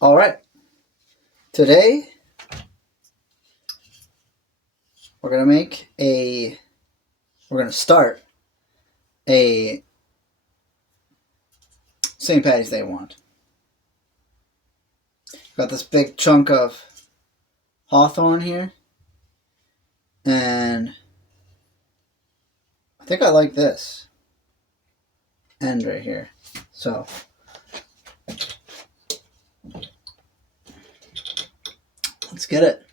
All right. Today we're gonna start a St. Paddy's Day wand. Got this big chunk of Hawthorn here, and I think I like this end right here. So let's get it.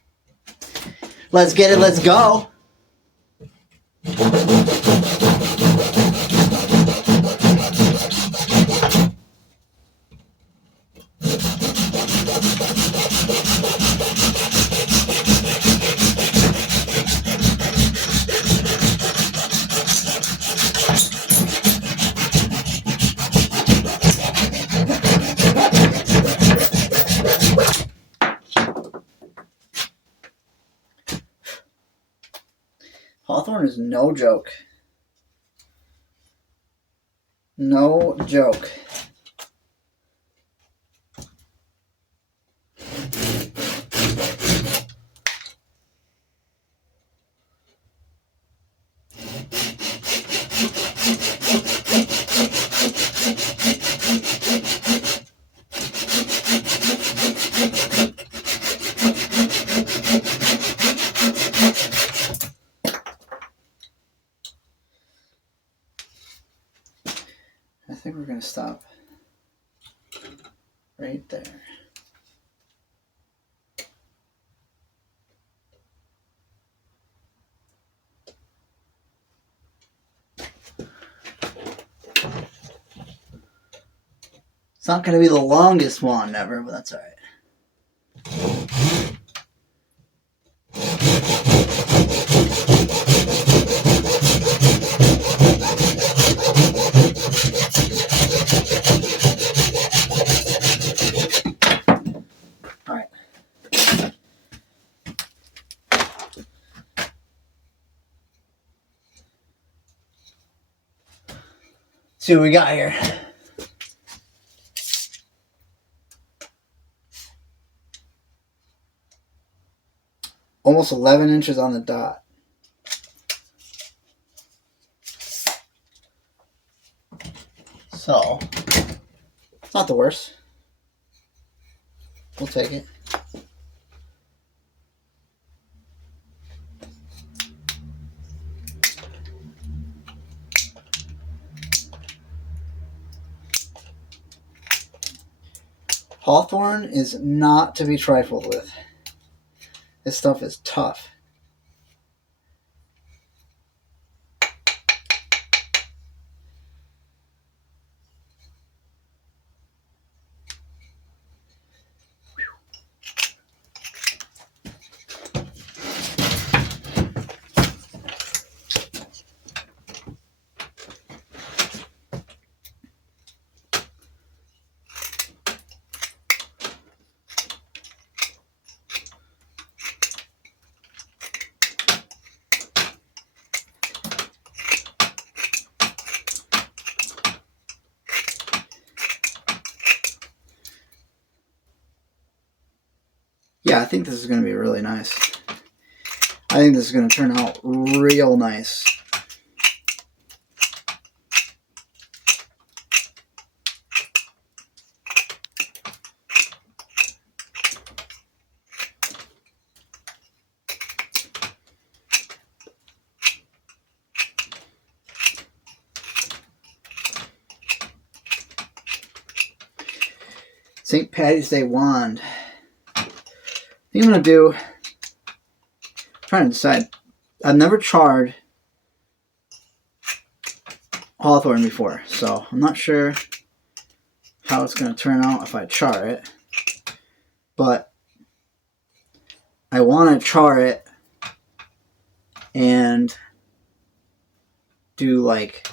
Let's get it. Let's go. Hawthorn is no joke. No joke. I think we're going to stop right there. It's not going to be the longest wand ever, but that's all right. See what we got here. Almost 11 inches on the dot. So, it's not the worst. We'll take it. Hawthorn is not to be trifled with. This stuff is tough. Yeah, I think this is going to be really nice. I think this is going to turn out real nice. St. Paddy's Day wand. I think I'm going to do, I'm trying to decide. I've never charred Hawthorn before, so I'm not sure how it's going to turn out if I char it. But I want to char it and do like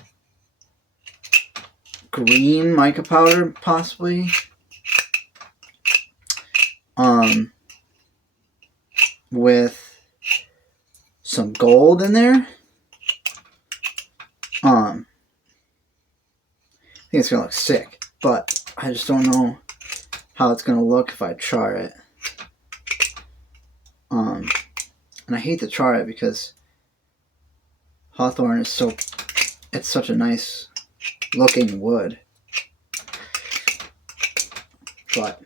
green mica powder possibly. With some gold in there. I think it's gonna look sick, but I just don't know how it's going to look if I char it. And I hate to char it because Hawthorn is it's such a nice looking wood. But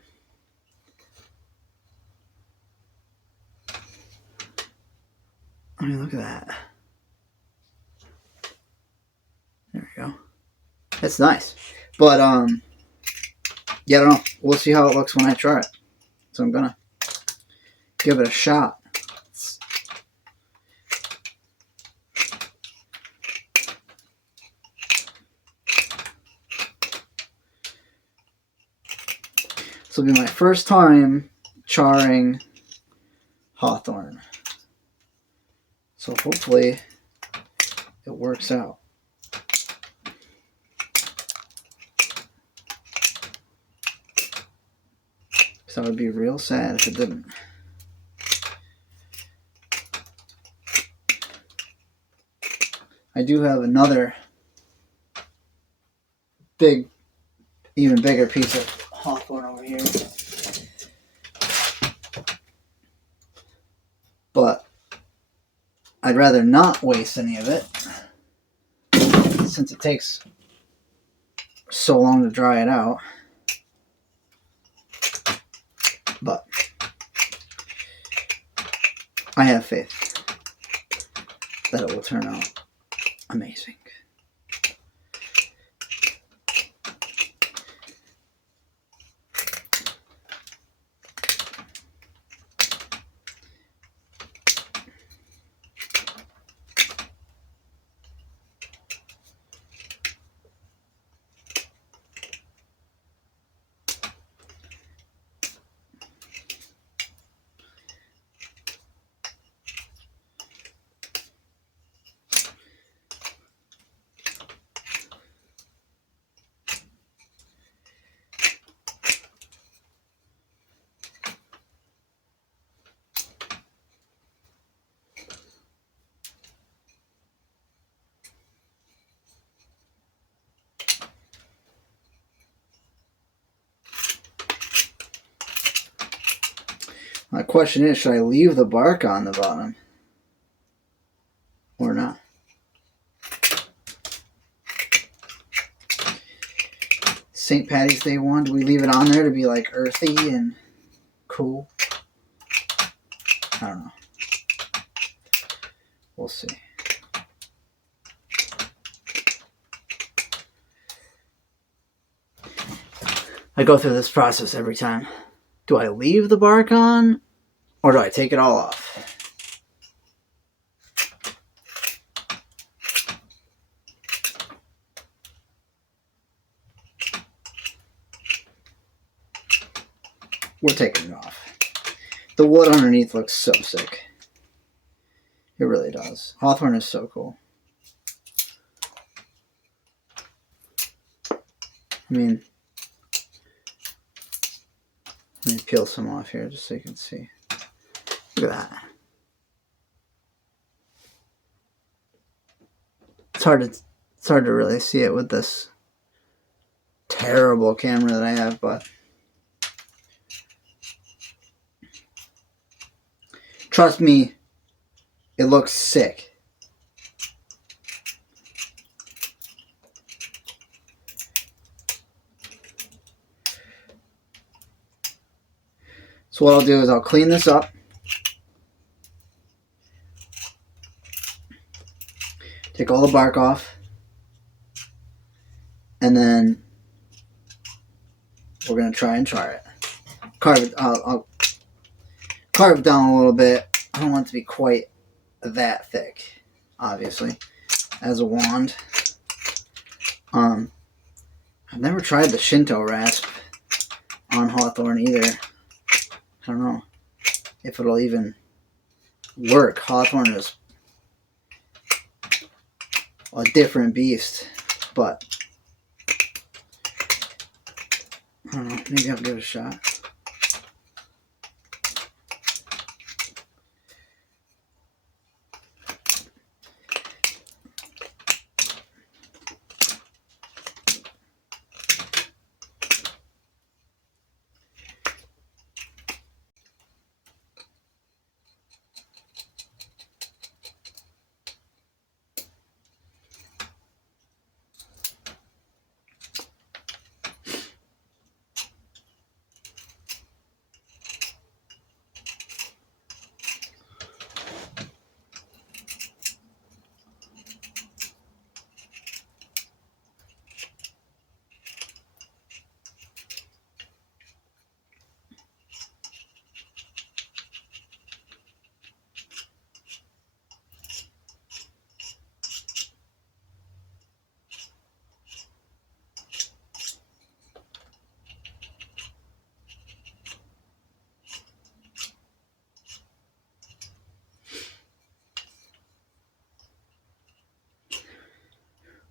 I mean, look at that. There we go. It's nice. But yeah, I don't know. We'll see how it looks when I try it. So I'm gonna give it a shot. This will be my first time charring Hawthorn. So hopefully it works out. Because I would be real sad if it didn't. I do have another even bigger piece of Hawthorn over here. But I'd rather not waste any of it since it takes so long to dry it out. But I have faith that it will turn out amazing. My question is, should I leave the bark on the bottom or not? St. Paddy's Day one, do we leave it on there to be like earthy and cool? I don't know. We'll see. I go through this process every time. Do I leave the bark on or do I take it all off? We're taking it off. The wood underneath looks so sick. It really does. Hawthorn is so cool. I mean, let me peel some off here just so you can see. Look at that. It's hard to really see it with this terrible camera that I have, but trust me, it looks sick. So what I'll do is I'll clean this up. Take all the bark off. And then we're going to try and char it. I'll carve it down a little bit. I don't want it to be quite that thick, obviously, as a wand. I've never tried the Shinto rasp on Hawthorn either. I don't know if it'll even work. Hawthorn is a different beast, but I don't know. Maybe I'll give it a shot.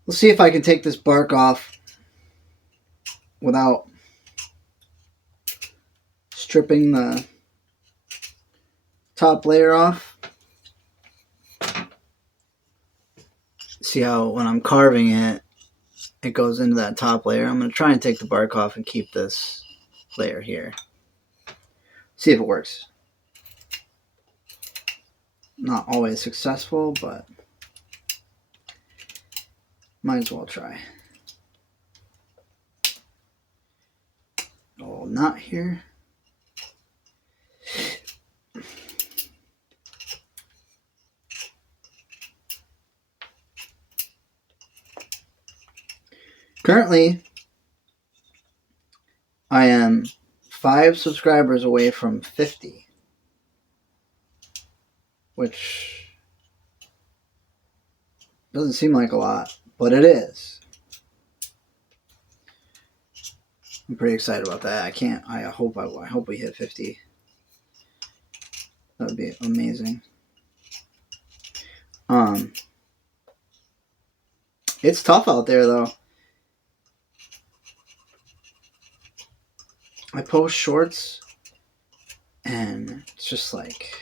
We'll see if I can take this bark off without stripping the top layer off. See how when I'm carving it, it goes into that top layer. I'm going to try and take the bark off and keep this layer here. See if it works. Not always successful, but might as well try. Oh, not here. Currently, I am 5 subscribers away from 50, which doesn't seem like a lot, but it is. I'm pretty excited about that. I hope we hit 50. That would be amazing. It's tough out there though. I post shorts and it's just like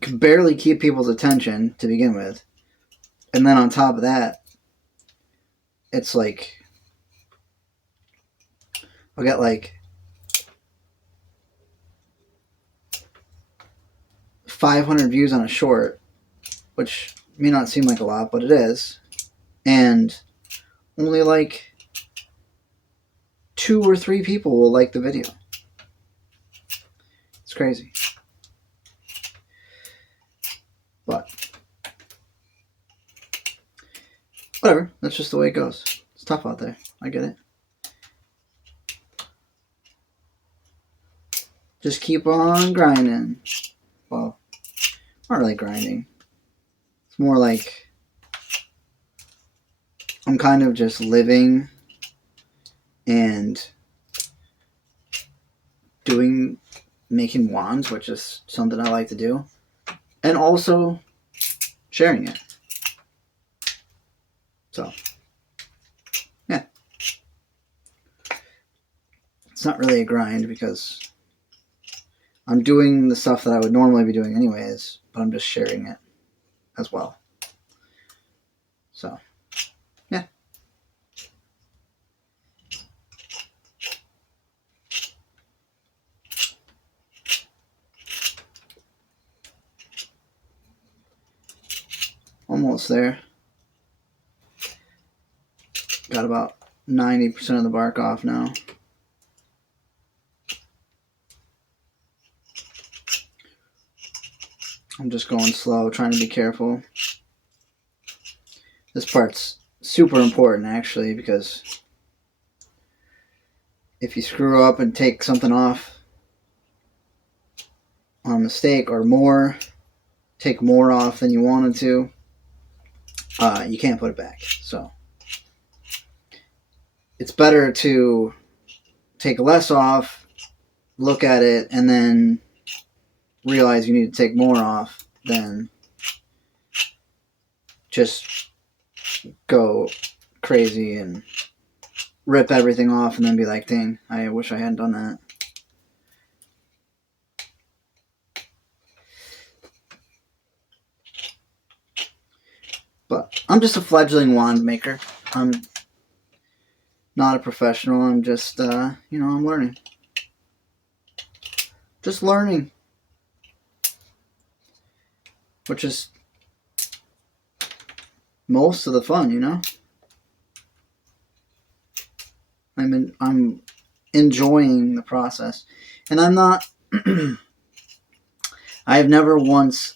can barely keep people's attention to begin with. And then on top of that, it's like I'll get like 500 views on a short, which may not seem like a lot, but it is. And only like 2 or 3 people will like the video. It's crazy. But whatever, that's just the way it goes. It's tough out there. I get it. Just keep on grinding. Well, not really grinding. It's more like I'm kind of just living and making wands, which is something I like to do, and also sharing it. So, yeah. It's not really a grind because I'm doing the stuff that I would normally be doing anyways, but I'm just sharing it as well. So, yeah. Almost there. Got about 90% of the bark off now. I'm just going slow, trying to be careful. This part's super important, actually, because if you screw up and take something off on a mistake or take more off than you wanted to, you can't put it back. So it's better to take less off, look at it, and then realize you need to take more off than just go crazy and rip everything off and then be like, dang, I wish I hadn't done that. But I'm just a fledgling wand maker. I'm not a professional. I'm just, I'm learning. Just learning. Which is most of the fun, I'm enjoying the process. And I'm not... I have never once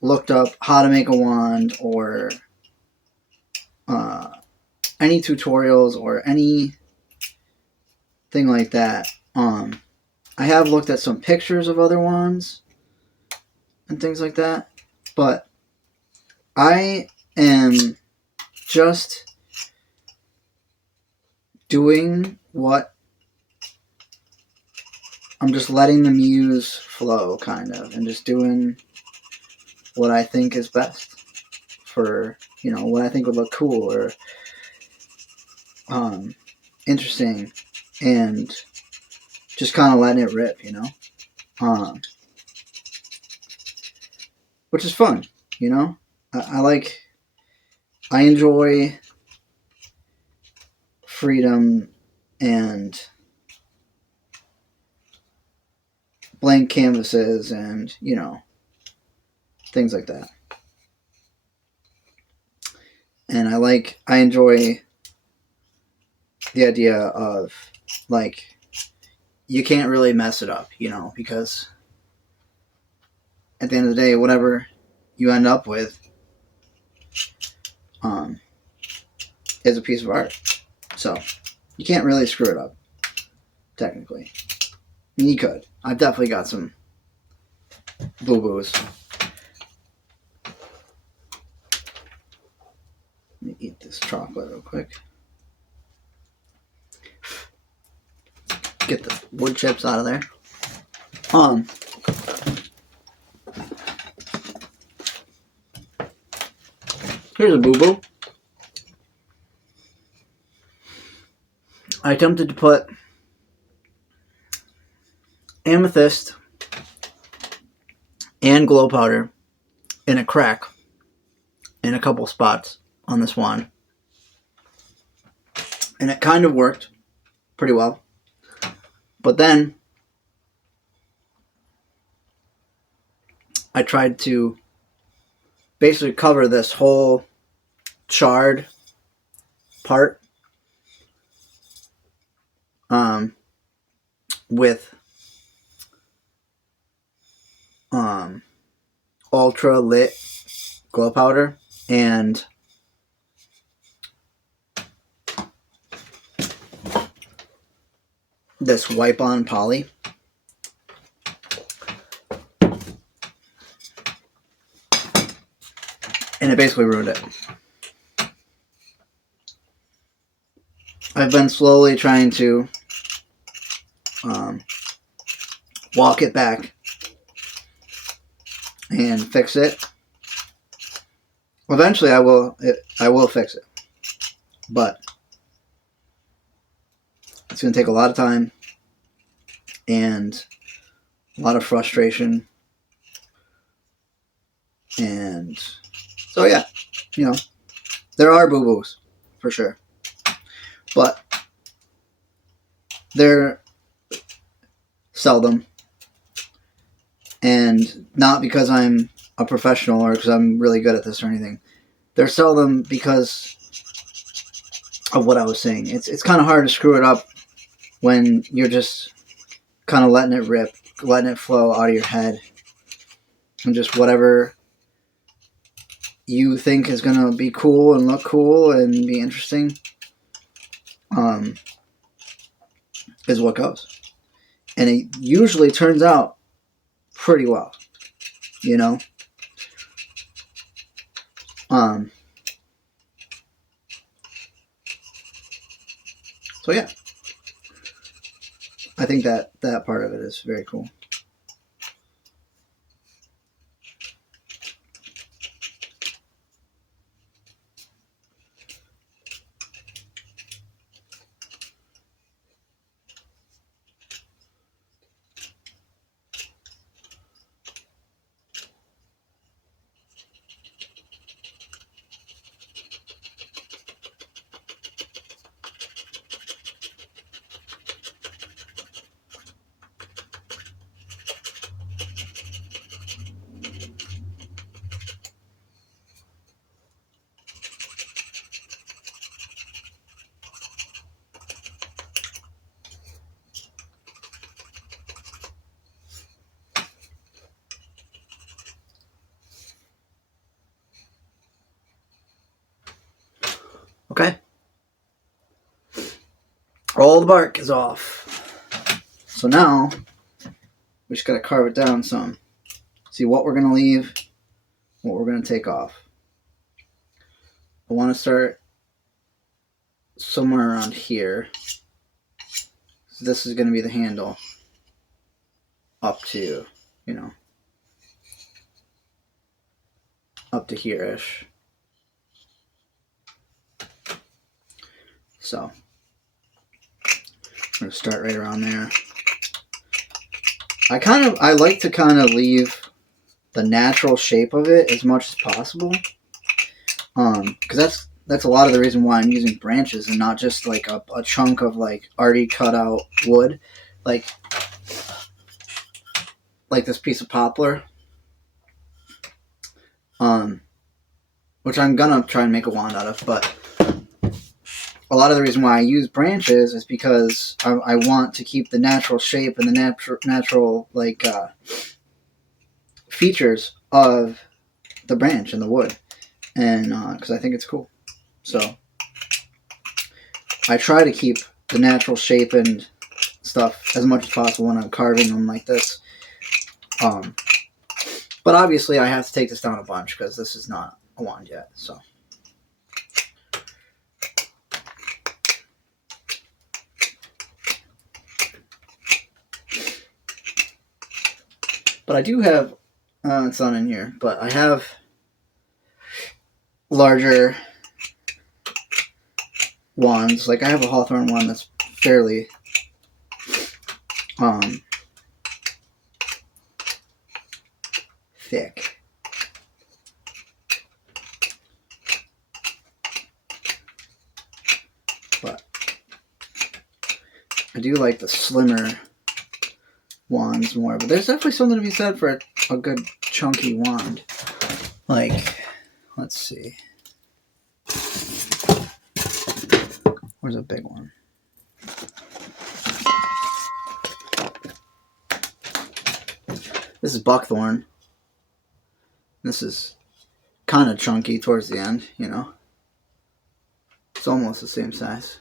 looked up how to make a wand or any tutorials or anything like that. I have looked at some pictures of other wands and things like that, but I am just doing what I'm just letting the muse flow, kind of, and just doing what I think is best for, what I think would look cool or interesting, and just kind of letting it rip, which is fun, I enjoy freedom and blank canvases and, things like that. And I enjoy the idea of, like, you can't really mess it up, because at the end of the day, whatever you end up with is a piece of art. So you can't really screw it up, technically. I mean, you could. I've definitely got some boo-boos. Let me eat this chocolate real quick. Get the wood chips out of there. Here's a boo-boo. I attempted to put amethyst and glow powder in a crack in a couple spots on this wand. And it kind of worked pretty well. But then I tried to basically cover this whole charred part with ultra lit glow powder and this wipe on poly. And it basically ruined it. I've been slowly trying to walk it back and fix it. Eventually, I will fix it, but it's going to take a lot of time and a lot of frustration, and so yeah, there are boo-boos for sure, but they're seldom, and not because I'm a professional or because I'm really good at this or anything. They're seldom because of what I was saying. It's kind of hard to screw it up when you're just kind of letting it rip, letting it flow out of your head, and just whatever you think is going to be cool and look cool and be interesting is what goes. And it usually turns out pretty well, So yeah, I think that part of it is very cool. Okay. All the bark is off. So now we just got to carve it down some. See what we're going to leave, what we're going to take off. I want to start somewhere around here. So this is going to be the handle. up to, up to here-ish. So I'm going to start right around there. I like to kind of leave the natural shape of it as much as possible. Because that's a lot of the reason why I'm using branches and not just like a chunk of like already cut out wood, like this piece of poplar, which I'm gonna try and make a wand out of. But a lot of the reason why I use branches is because I want to keep the natural shape and the natural like features of the branch and the wood, and because I think it's cool. So I try to keep the natural shape and stuff as much as possible when I'm carving them like this. But obviously I have to take this down a bunch because this is not a wand yet. So but I do have it's not in here, but I have larger wands. Like I have a Hawthorn one that's fairly thick. But I do like the slimmer wands more. But there's definitely something to be said for a good chunky wand. Like, let's see. Where's a big one? This is buckthorn. This is kind of chunky towards the end, It's almost the same size.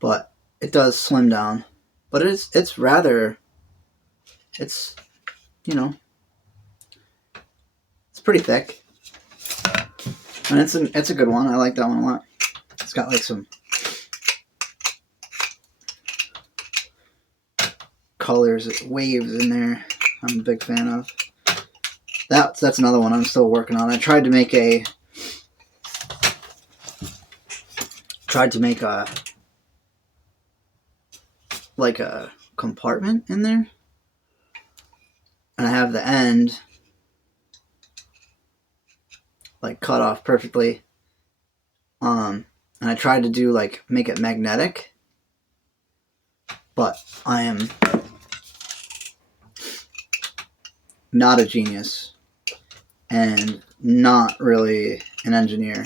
But it does slim down. But it's rather, it's pretty thick. And it's a good one. I like that one a lot. It's got like some colors, waves in there. I'm a big fan of. That's another one I'm still working on. I tried to make a like a compartment in there, and I have the end like cut off perfectly. And I tried to do like make it magnetic, but I am not a genius and not really an engineer,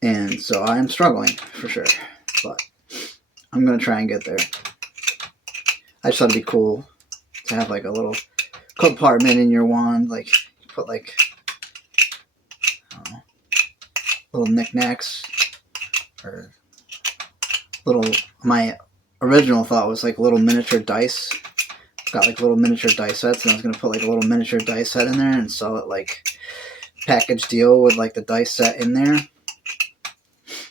and so I'm struggling for sure, but I'm gonna try and get there. I just thought it'd be cool to have like a little compartment in your wand, like put like little knickknacks or little. My original thought was like little miniature dice. Got like little miniature dice sets, and I was gonna put like a little miniature dice set in there and sell it like package deal with like the dice set in there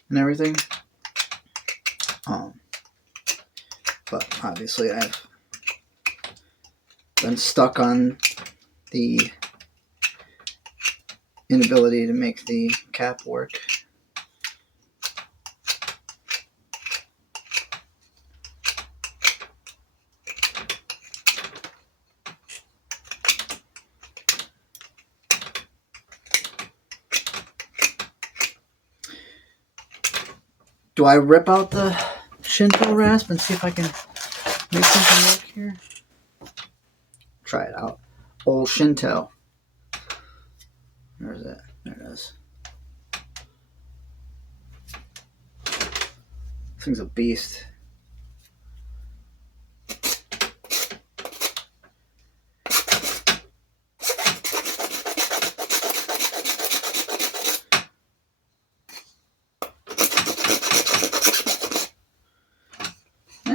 and everything. But obviously I've been stuck on the inability to make the cap work. Do I rip out the Shinto rasp and see if I can make something work here? Try it out. Old Shinto. Where is it? There it is. This thing's a beast.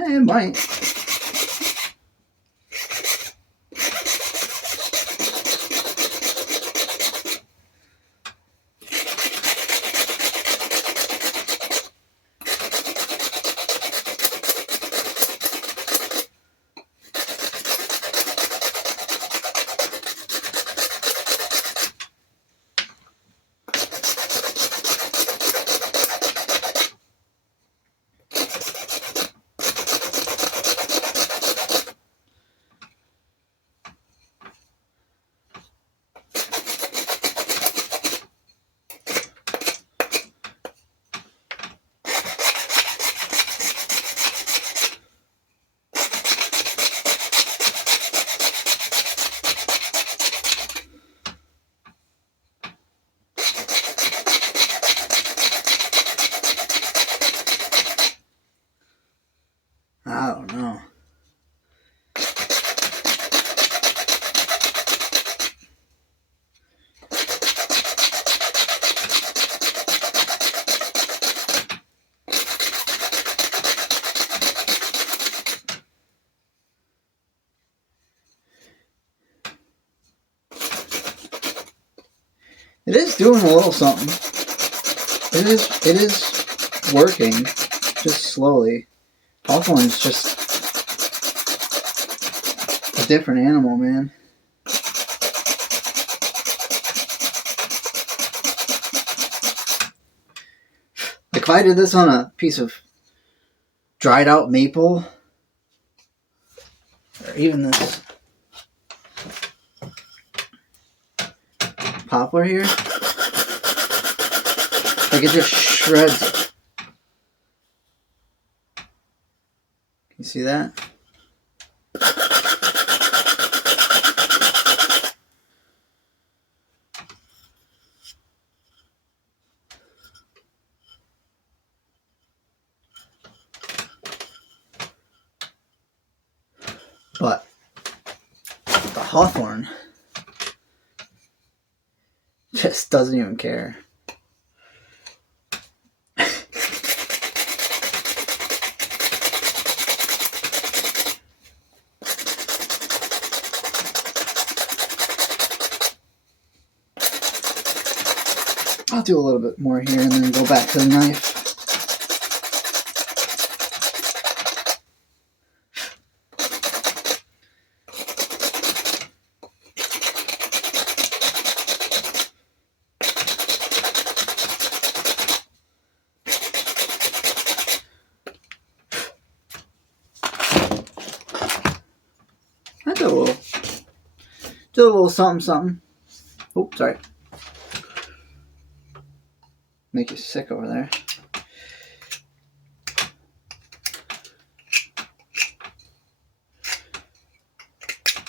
It might. It is doing a little something. It is working, just slowly. Hawthorn's just a different animal, man. Like if I did this on a piece of dried out maple, or even this poplar here, like it just shreds it. You see that? But the Hawthorn just doesn't even care. I'll do a little bit more here and then go back to the knife. I did a little something. Oh, sorry. Make you sick over there.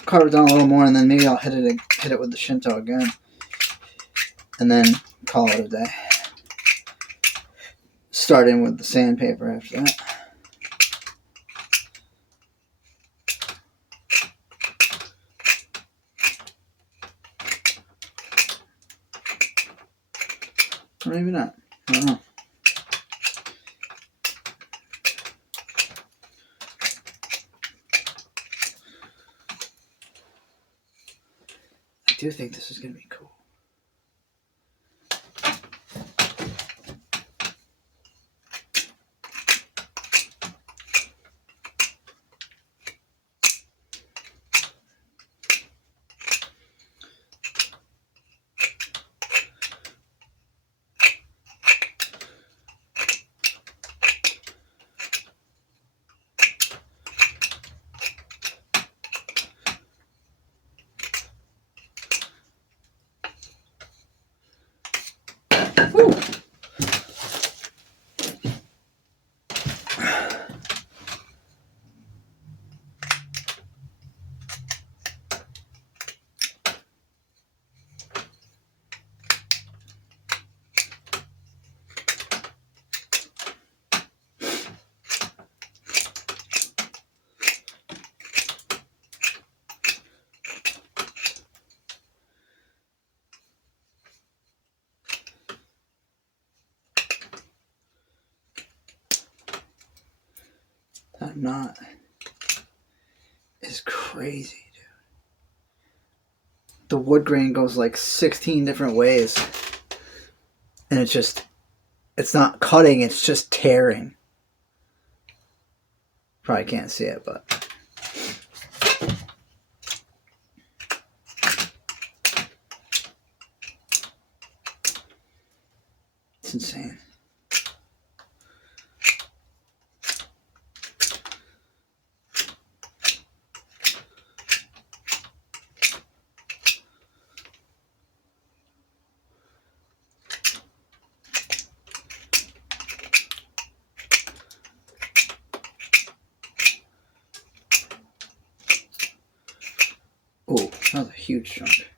Carve it down a little more, and then maybe I'll hit it with the Shinto again, and then call it a day. Starting with the sandpaper after that. Or maybe not. I don't know. I do think this is going to be cool. Woo. That knot is crazy, dude. The wood grain goes like 16 different ways. And it's not cutting, it's just tearing. Probably can't see it, but it's insane. Oh, that was a huge chunk.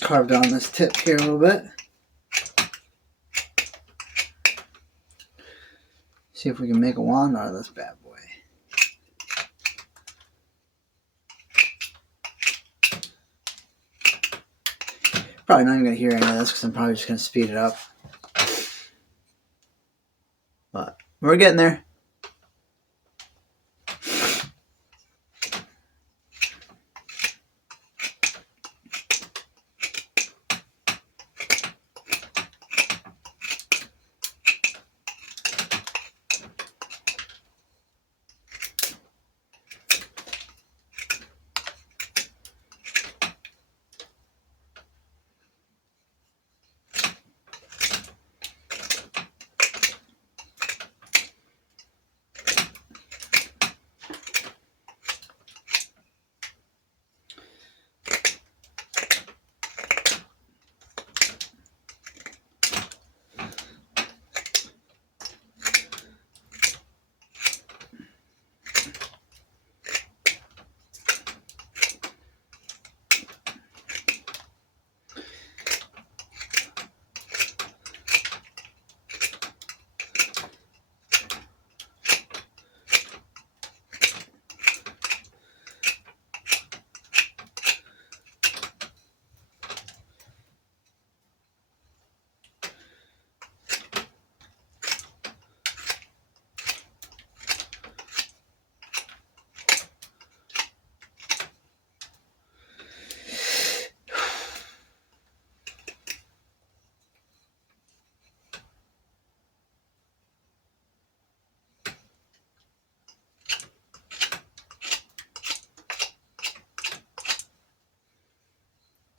carve down this tip here a little bit. See if we can make a wand out of this bad boy. Probably not even going to hear any of this because I'm probably just going to speed it up. But we're getting there.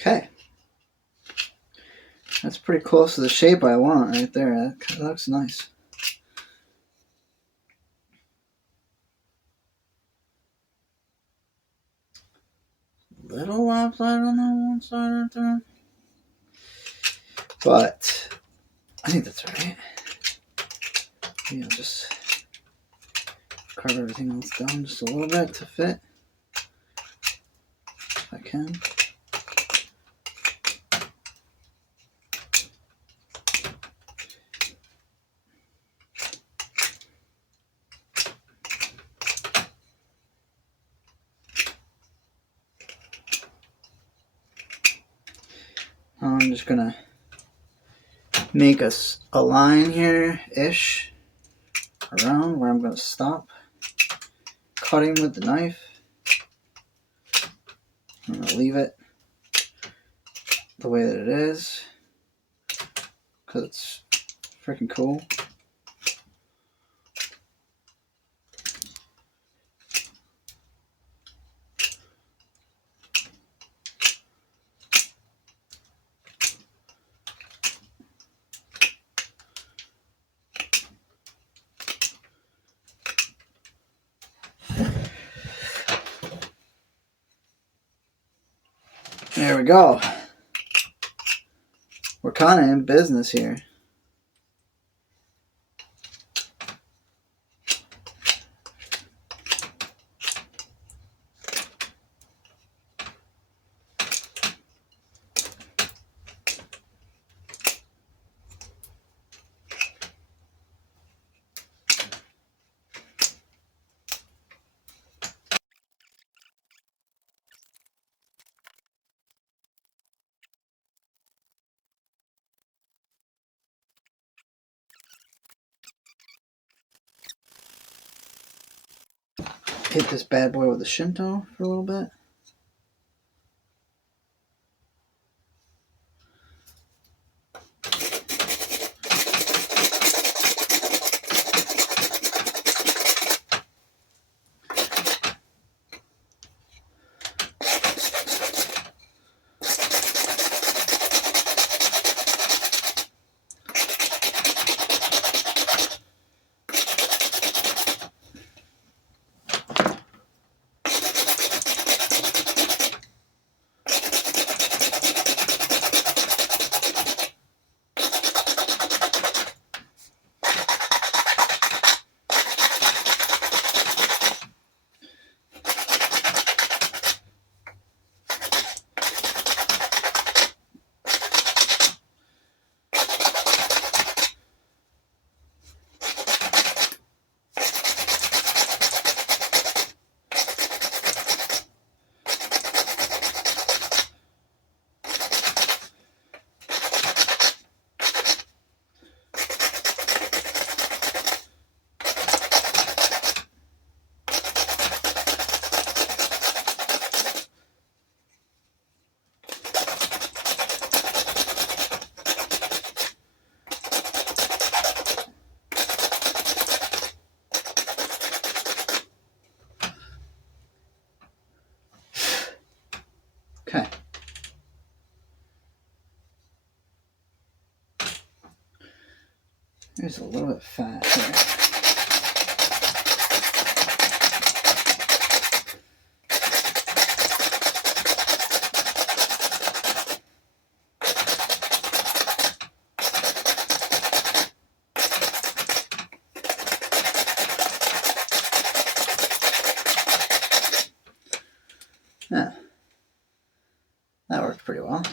Okay. That's pretty close to the shape I want right there. That looks nice. Little lopsided on that one side right there. But I think that's right. Maybe I'll just carve everything else down just a little bit to fit. If I can. I'm just gonna make a line here-ish around where I'm gonna stop cutting with the knife. I'm gonna leave it the way that it is because it's freaking cool. There we go. We're kind of in business here. Hit this bad boy with a Shinto for a little bit. There's a little bit fat here. Yeah, that worked pretty well.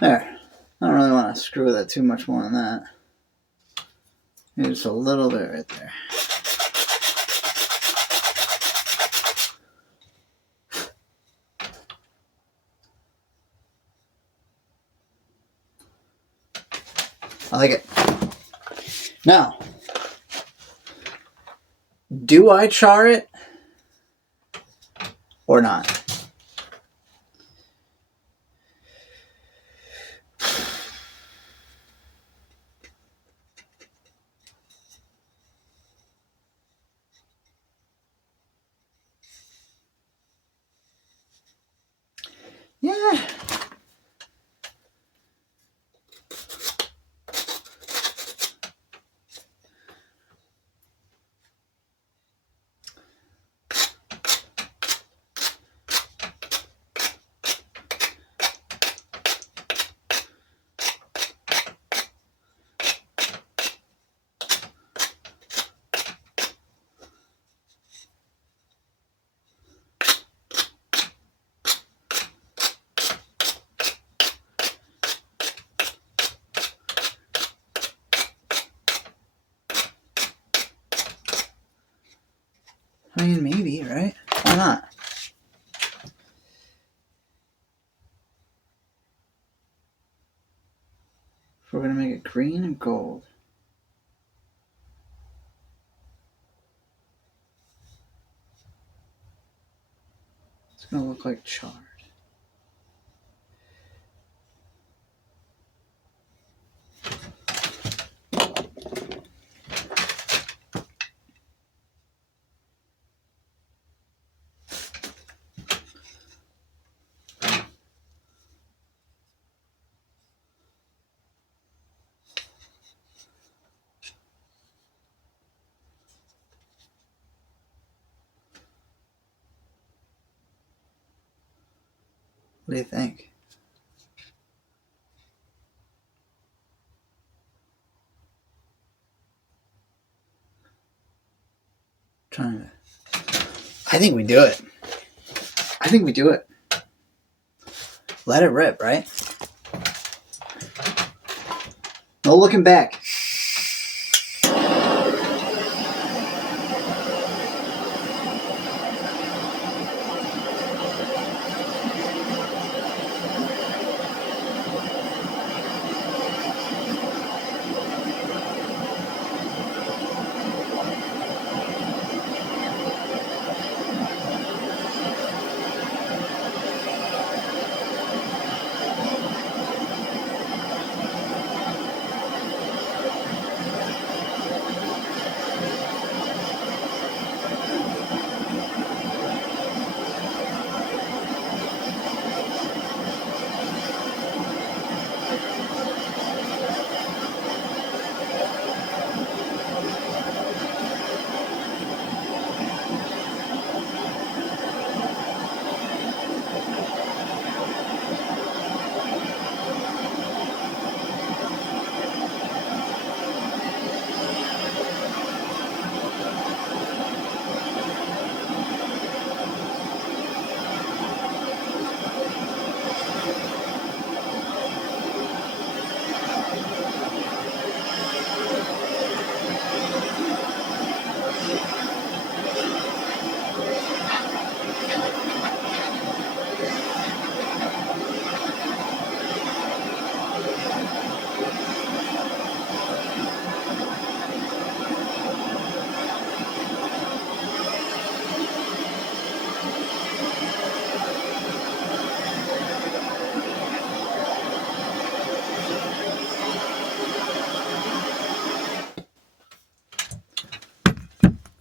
There. I don't really want to screw with it too much more than that. Maybe just a little bit right there. I like it. Now, do I char it or not? Yeah. I mean, maybe, right? Why not? If we're going to make it green and gold. It's going to look like chard. What do you think? I think we do it. I think we do it. Let it rip, right? No looking back.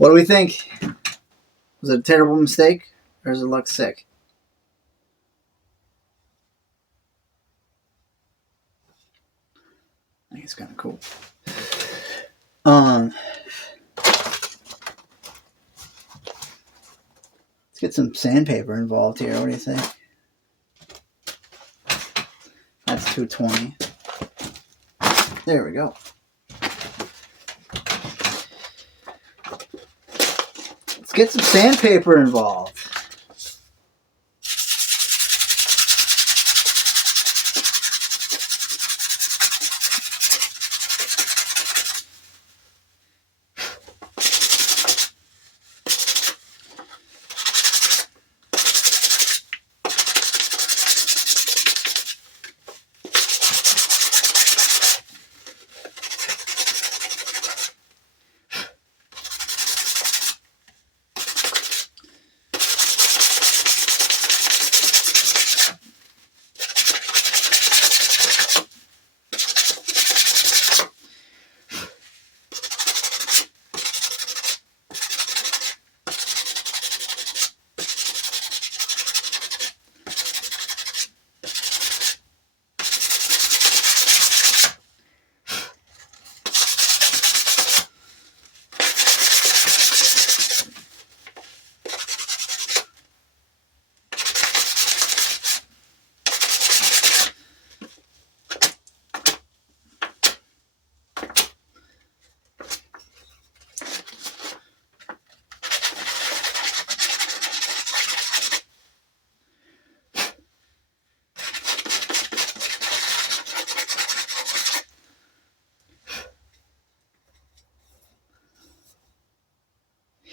What do we think? Was it a terrible mistake, or does it look sick? I think it's kind of cool. Let's get some sandpaper involved here. What do you think? That's 220. There we go. Let's get some sandpaper involved.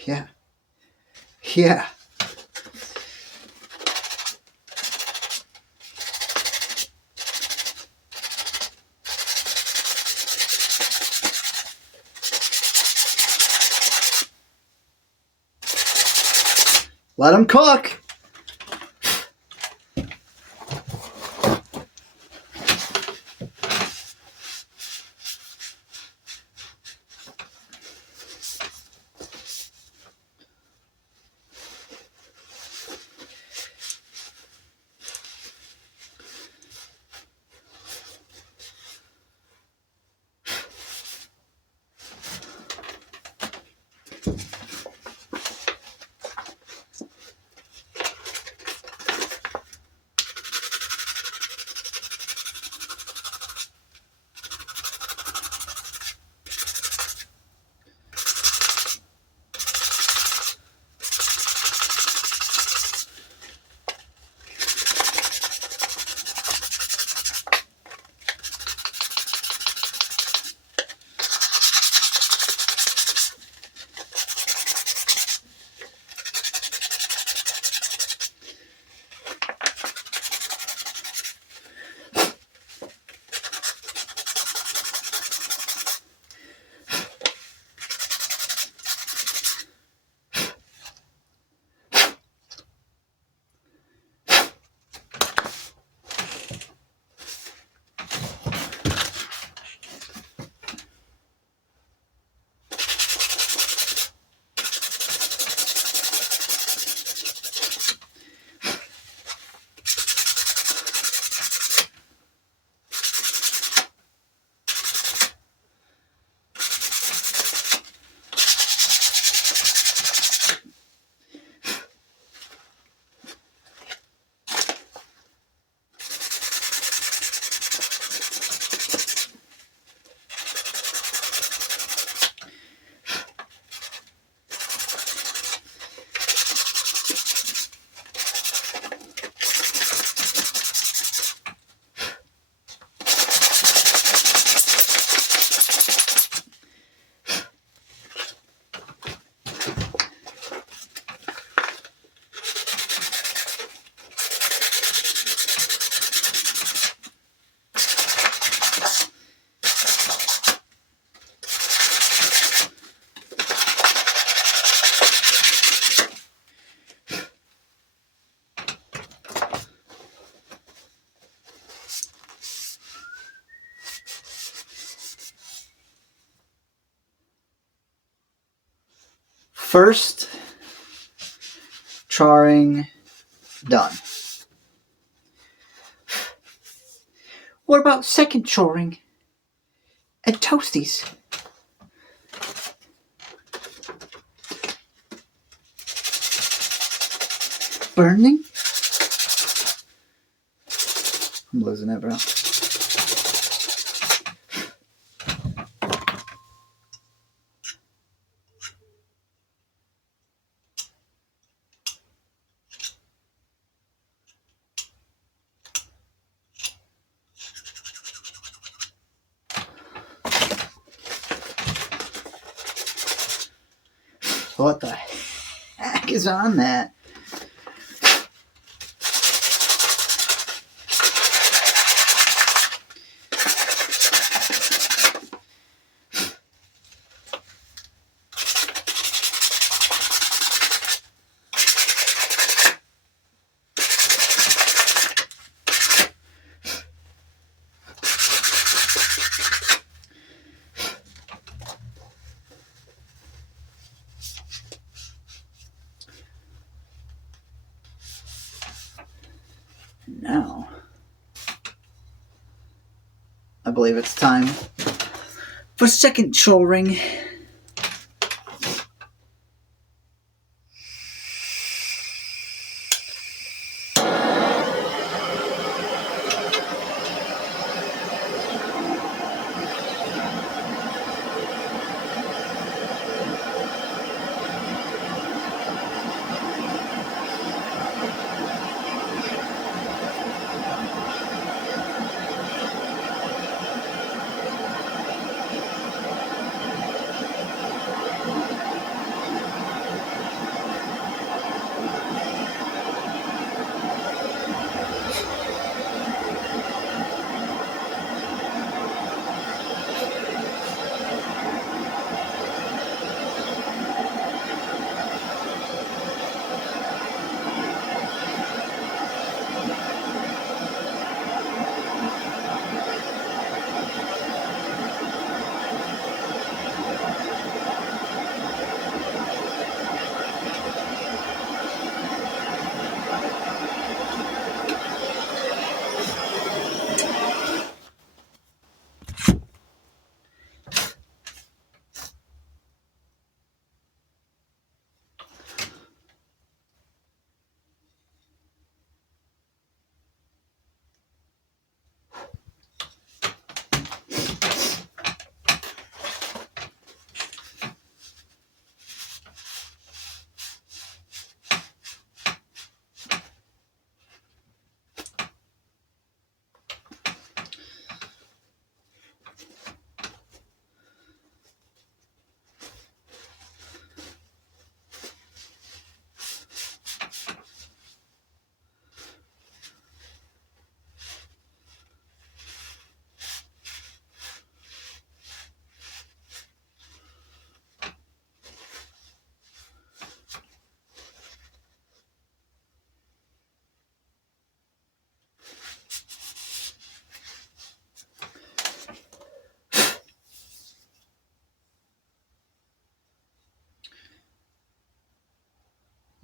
Yeah. Yeah. Let them cook. First charring done. What about second charring and toasties? Burning? I'm losing it, bro. What the heck is on that? Now, I believe it's time for second charring.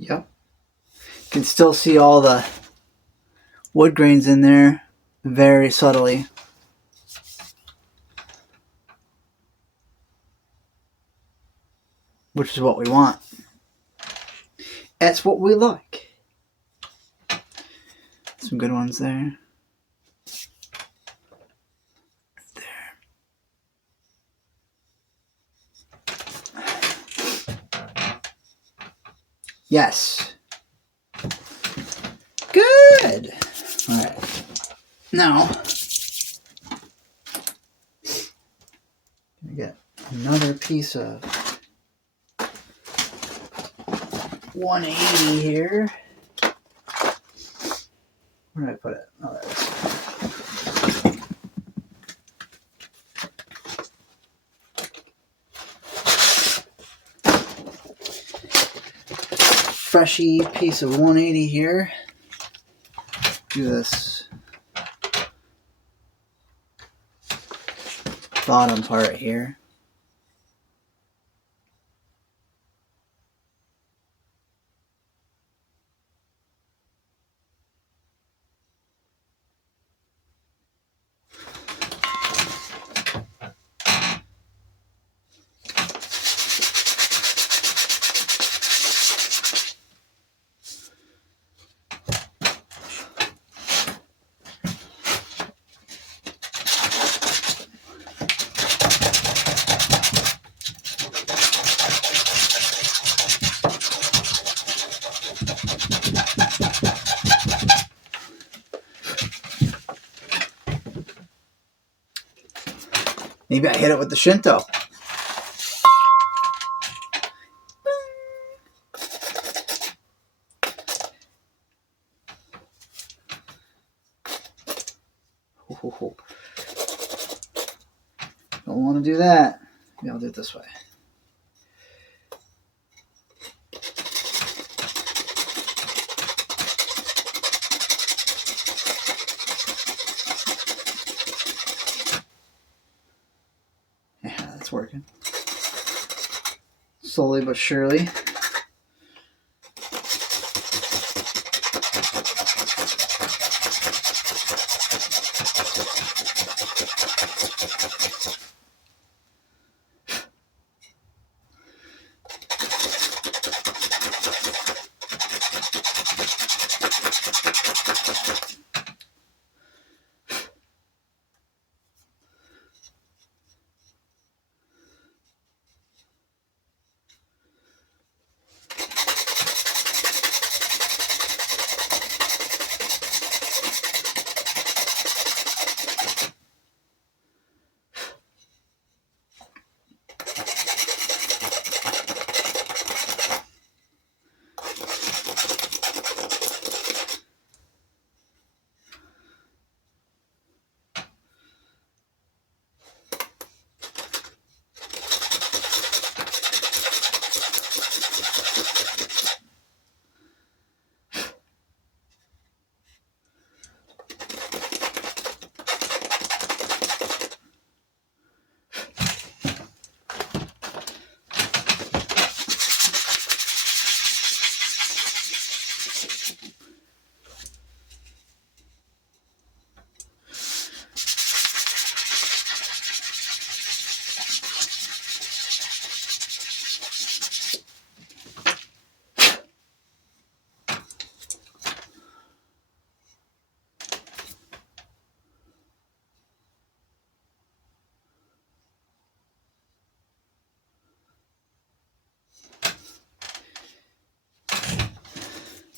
Yep. You can still see all the wood grains in there very subtly. Which is what we want. That's what we like. Some good ones there. There. Yes. Good. All right. Now, we get another piece of 180 here. Where did I put it? Oh, there it is. Freshy piece of 180 here. Do this bottom part here. Maybe I hit it with the Shinto. Don't want to do that. Maybe I'll do it this way. Yeah, that's working. Slowly but surely.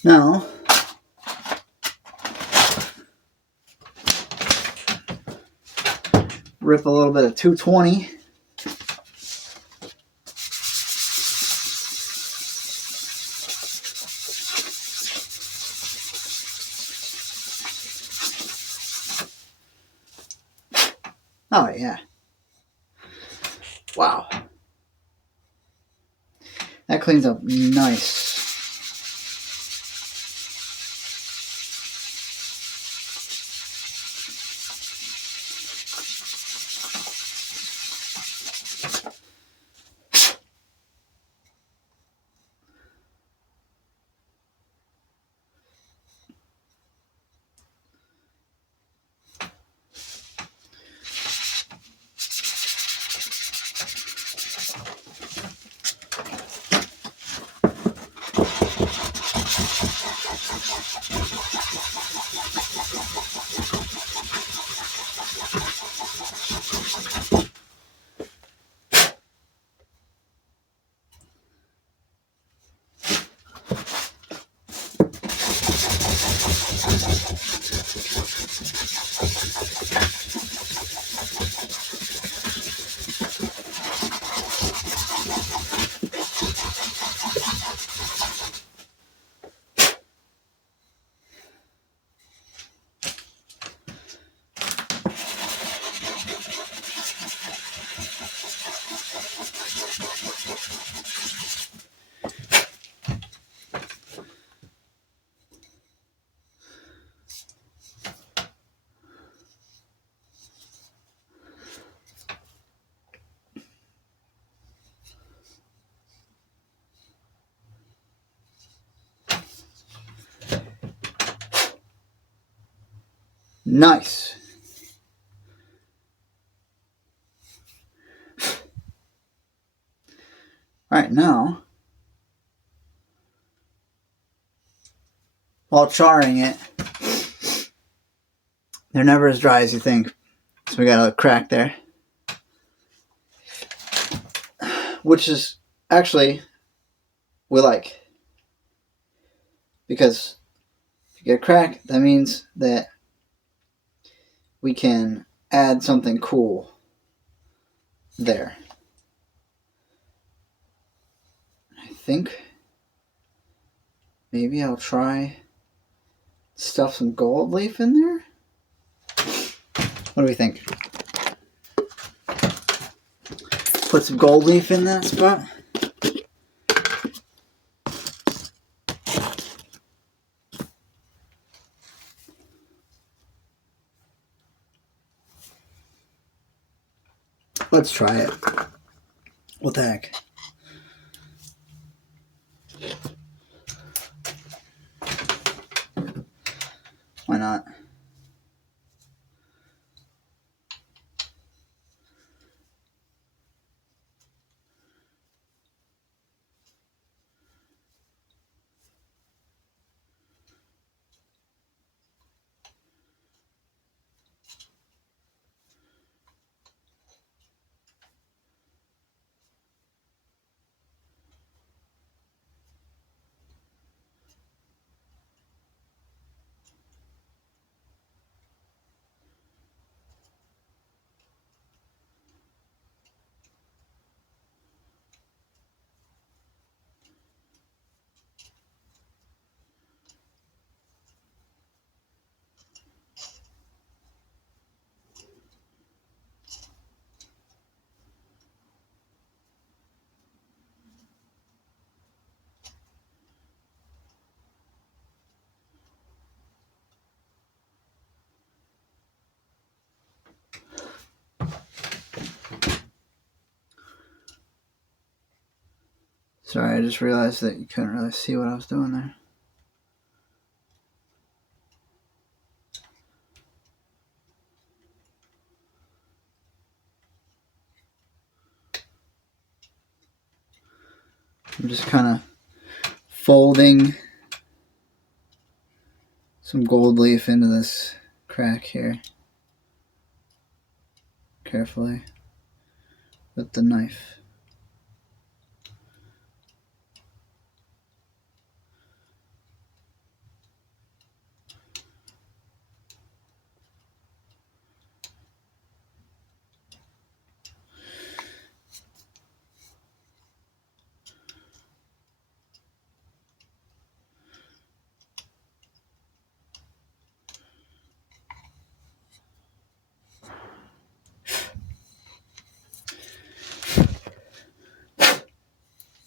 Now, rip a little bit of 220. Oh, yeah. Wow. That cleans up nice. Nice. All right, now, while charring it, they're never as dry as you think. So we got a crack there. Which is actually, we like. Because if you get a crack, that means that we can add something cool There. I think maybe I'll try stuff some gold leaf in there. What do we think? Put some gold leaf in that spot. Let's try it. What the heck? Why not? Sorry, I just realized that you couldn't really see what I was doing there. I'm just kind of folding some gold leaf into this crack here carefully with the knife.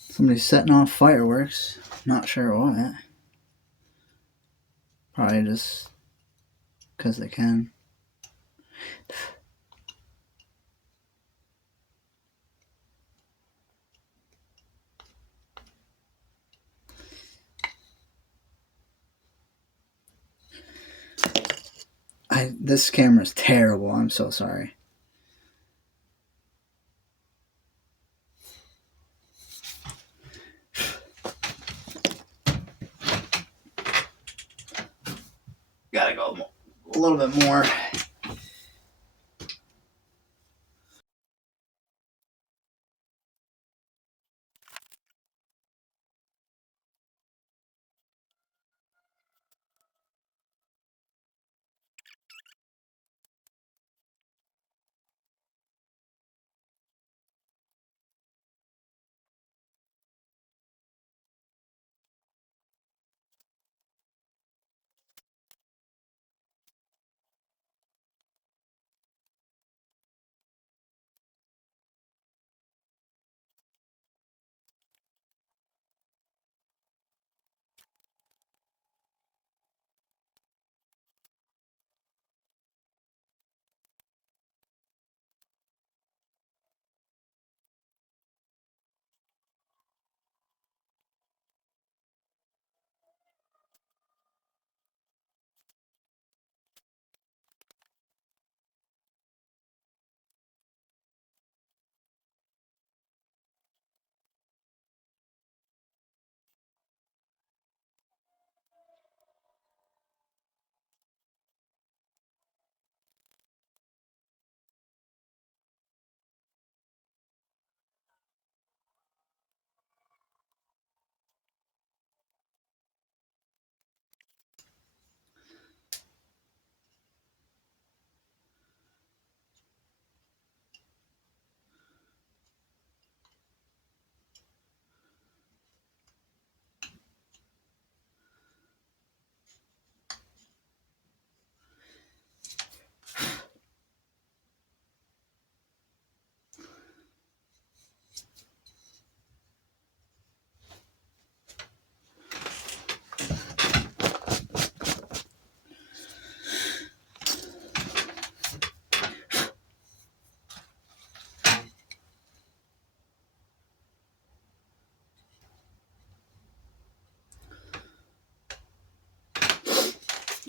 Somebody's setting off fireworks. Not sure what. Probably just because they can. This camera's terrible. I'm so sorry. Gotta go a little bit more.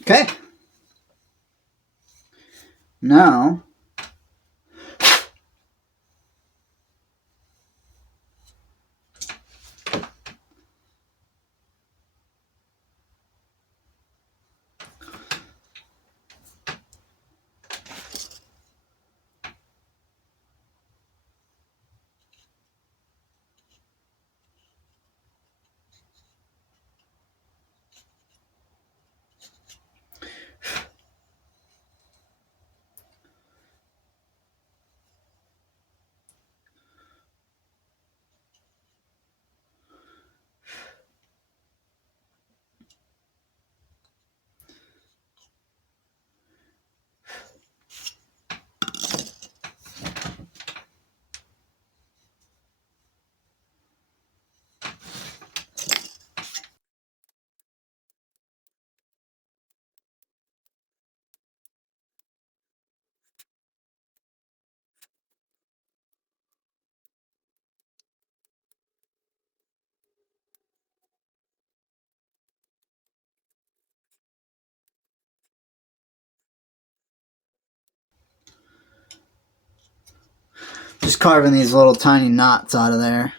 Okay. Now, just carving these little tiny knots out of there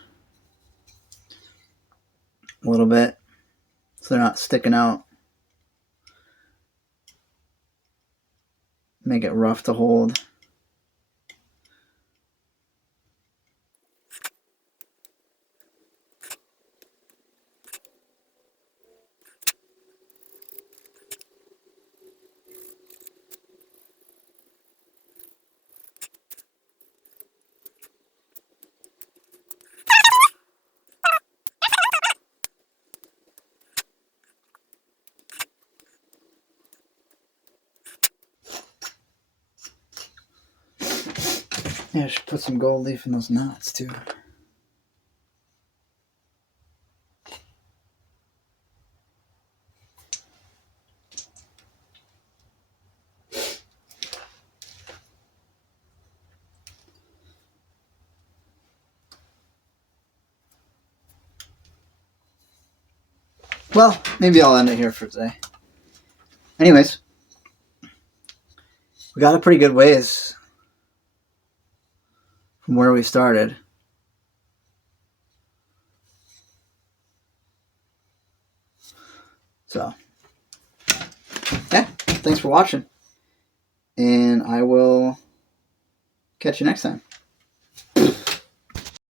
a little bit so they're not sticking out. Make it rough to hold. Yeah, I should put some gold leaf in those knots too. Well, maybe I'll end it here for today. Anyways, we got a pretty good ways from where we started. So, yeah, thanks for watching. And I will catch you next time.